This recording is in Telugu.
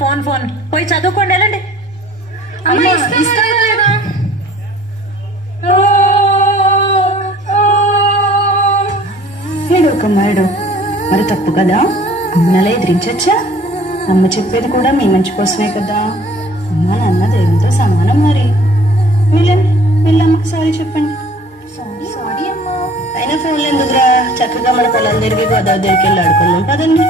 ఫోన్ ఫోన్ పోయి చదువుకోండి, వెళ్ళండి. ఏడు మరి తప్పు కదా, అమ్మనలా ఎదిరించచ్చా? అమ్మ చెప్పేది కూడా మీ మంచి కోసమే కదా. అమ్మ నాన్న దేవునితో సమానం. మరి వెళ్ళండి, వెళ్ళమ్మకి సారీ చెప్పండి. సారీ అమ్మా. అయినా ఫోన్లు ఎందుకురా, చక్కగా మన పొలం తిరిగి గోదావరి దగ్గరికి వెళ్ళి ఆడుకుందాం పదండి.